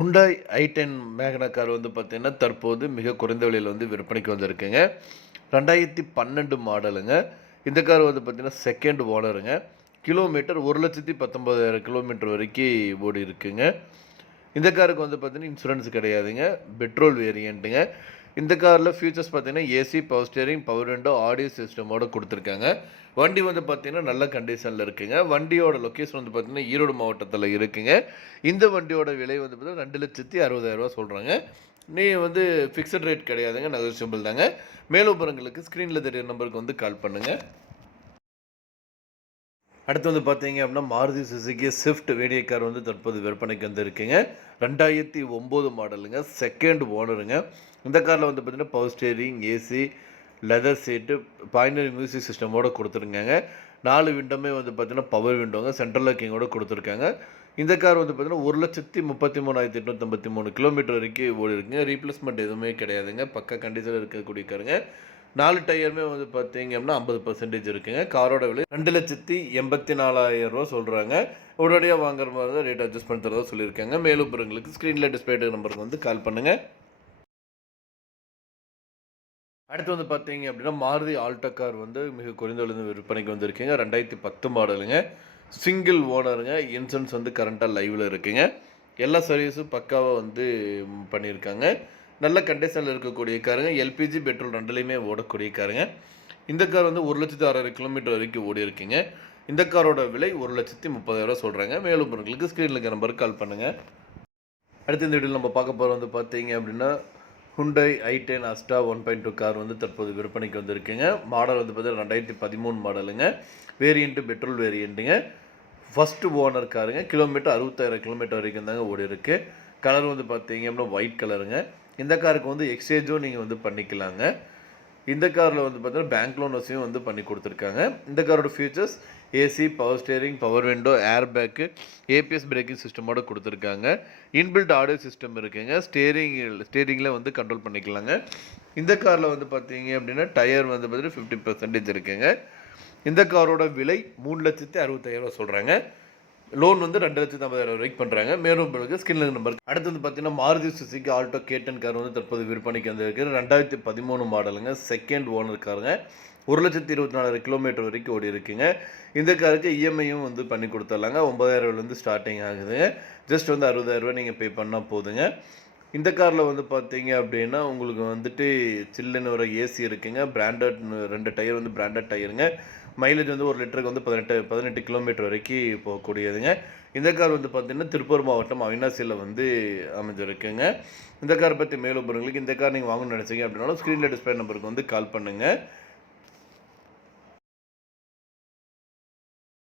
Hyundai i10 மேக்னா car வந்து பார்த்தீங்கன்னா, தற்போது மிக குறைந்த விலையில வந்து விற்பனைக்கு வந்திருக்குங்க. 2012 மாடலுங்க. இந்த கார் வந்து பார்த்தீங்கன்னா, செகண்ட் ஓனருங்க. கிலோமீட்டர் 1,19,000 கிலோமீட்டர் வரைக்கி ஓடியிருக்குங்க. இந்த காருக்கு வந்து பார்த்தீங்கன்னா, இன்சூரன்ஸ் கிடையாதுங்க. பெட்ரோல் வேரியண்ட்டுங்க. இந்த காரில் ஃபியூச்சர்ஸ் பார்த்தீங்கன்னா, AC, power steering, power window, audio சிஸ்டமோட குடுத்துருக்காங்க. வண்டி வந்து பார்த்தீங்கன்னா, நல்ல கண்டிஷன்ல இருக்குங்க. வண்டியோட லொக்கேஷன் வந்து பார்த்தீங்கன்னா, ஈரோடு மாவட்டத்தில இருக்குங்க. இந்த வண்டியோட விலை வந்து பார்த்தீங்கன்னா, ரூ. 2,60,000 சொல்றாங்க. வந்து ஃபிக்ஸட் ரேட் கிடையாதுங்க. நெகோஷியபிள் தாங்க. மேலும் விவரங்களுக்கு ஸ்க்ரீன்ல தெரியிற நம்பருக்கு வந்து கால் பண்ணுங்க. அடுத்து வந்து பார்த்தீங்க அப்படின்னா, Maruti Suzuki Swift variant car வந்து தற்போது விற்பனைக்கு வந்திருக்குங்க. 2009 மாடலுங்க. செகண்ட் ஓனருங்க. இந்த காரில் வந்து பார்த்தீங்கன்னா, power steering, AC, leather seat, pioneer music சிஸ்டமோட குடுத்துருக்காங்க. 4 விண்டோமே வந்து பார்த்தீங்கன்னா, பவர் விண்டோங்க. சென்ட்ரல் லாக்கிங்கோட குடுத்துருக்காங்க. இந்த கார் வந்து பார்த்தீங்கன்னா, 1,33,853 கிலோமீட்டர் வரைக்கும் ஓடிருக்குங்க. ரீப்ளேஸ்மெண்ட் எதுவுமே கிடையாதுங்க. பக்கா கண்டிஷன்ல இருக்கக்கூடிய காருங்க. 4 டயருமே வந்து பார்த்தீங்க அப்படின்னா 50% இருக்குங்க. காரோட விலை ரூ. 2,84,000 சொல்றாங்க. உடனடியா வாங்குற மாரி இருந்தா ரேட் அட்ஜஸ்ட் பண்ணி தரதா சொல்லியிருக்காங்க. மேலும் விவரங்களுக்கு ஸ்க்ரீன்ல டிஸ்ப்ளே ஆயிட்டு நம்பருக்கு வந்து கால் பண்ணுங்க. அடுத்து வந்து பார்த்தீங்க அப்படின்னா, மாருதி ஆல்டோ கார் வந்து மிக குறைந்த விலையில விற்பனைக்கு வந்திருக்குங்க. 2010 மாடலுங்க. சிங்கிள் ஓனருங்க. இன்சூரன்ஸ் வந்து கரண்ட்டா லைவ்ல இருக்குங்க. எல்லா சர்வீஸும் பக்காவா வந்து பண்ணியிருக்காங்க. நல்ல கண்டிஷன்ல இருக்கக்கூடிய காருங்க. எல்பிஜி, பெட்ரோல் 2லயுமே ஓடக்கூடிய காருங்க. இந்த கார் வந்து 1,06,000 கிலோமீட்டர் வரைக்கும் ஓடியிருக்குங்க. இந்த காரோட விலை ரூ. 1,30,000 சொல்றாங்க. மேலும் விவரங்களுக்கு ஸ்க்ரீன்ல இருக்க நம்பருக்கு கால் பண்ணுங்க. அடுத்து இந்த வீடியோல நம்ம பார்க்க போறது வந்து பார்த்தீங்க அப்படின்னா, Hyundai i10 Asta 1.2 கார் வந்து தற்போது விற்பனைக்கு வந்திருக்குங்க. மாடல் வந்து பார்த்தீங்கன்னா 2013 மாடலுங்க. வேரியன்ட் பெட்ரோல் வேரியன்ட்டுங்க. ஃபர்ஸ்ட் ஓனர் காருங்க. கிலோமீட்டர் 60,000 கிலோமீட்டர் வரைக்கும் தாங்க ஓடியிருக்கு. கலர் வந்து பார்த்தீங்க அப்படின்னா ஒயிட் கலருங்க. இந்த காருக்கு வந்து எக்ஸ்சேஞ்சும் நீங்க வந்து பண்ணிக்கலாங்க. இந்த கார்ல வந்து பார்த்தீங்கன்னா, பேங்க் லோன் வசதியும் வந்து பண்ணி குடுத்துருக்காங்க. இந்த காரோட features AC, power steering, power window, air bag, ABS braking சிஸ்டமோட குடுத்துருக்காங்க. இன்பில்ட் ஆடியோ சிஸ்டம் இருக்குங்க. ஸ்டீரிங்ல வந்து கண்ட்ரோல் பண்ணிக்கலாங்க. இந்த கார்ல வந்து பார்த்தீங்க அப்படின்னா, டயர் வந்து பார்த்தீங்கன்னா 50% இருக்குங்க. இந்த காரோட விலை ரூ. 3,65,000 சொல்றாங்க. லோன் வந்து 2,50,000 வரைக்கும் பண்றாங்க. மேலும் உங்களுக்கு ஸ்கிரீன்ல நம்பர். அடுத்து வந்து பார்த்தீங்கன்னா, Maruti Suzuki Alto K10 car வந்து தற்போது விற்பனைக்கு வந்திருக்கு. 2013 மாடலுங்க. Second owner காருங்க. 1,24,000 கிலோமீட்டர் வரைக்கும் ஓடியிருக்குங்க. இந்த காருக்கு இஎம்ஐயும் வந்து பண்ணி குடுத்துடலாங்க. 9,000 ஸ்டார்ட்டிங் ஆகுதுங்க. ஜஸ்ட் வந்து ரூ. 60,000 நீங்க பே பண்ணா போதுங்க. இந்த கார்ல வந்து பார்த்தீங்க அப்படின்னா, உங்களுக்கு வந்துட்டு சில்லுன்னு ஒரு ஏசி இருக்குங்க. பிராண்டட் 2 டயர் வந்து பிராண்டட் டயருங்க. மைலேஜ் வந்து 1 லிட்டருக்கு வந்து 18 கிலோமீட்டர் வரைக்கும் போகக்கூடியதுங்க. இந்த கார் வந்து பார்த்தீங்கன்னா, திருப்பூர் மாவட்டம் அவினாசியில வந்து அமைஞ்சிருக்குங்க. இந்த கார் பத்தி மேலும் விவரங்களுக்கு இந்த கார் நீங்க வாங்கணும்னு நினைச்சீங்க அப்படின்னாலும், ஸ்க்ரீன்ல டிஸ்ப்ளே நம்பருக்கு வந்து கால் பண்ணுங்க.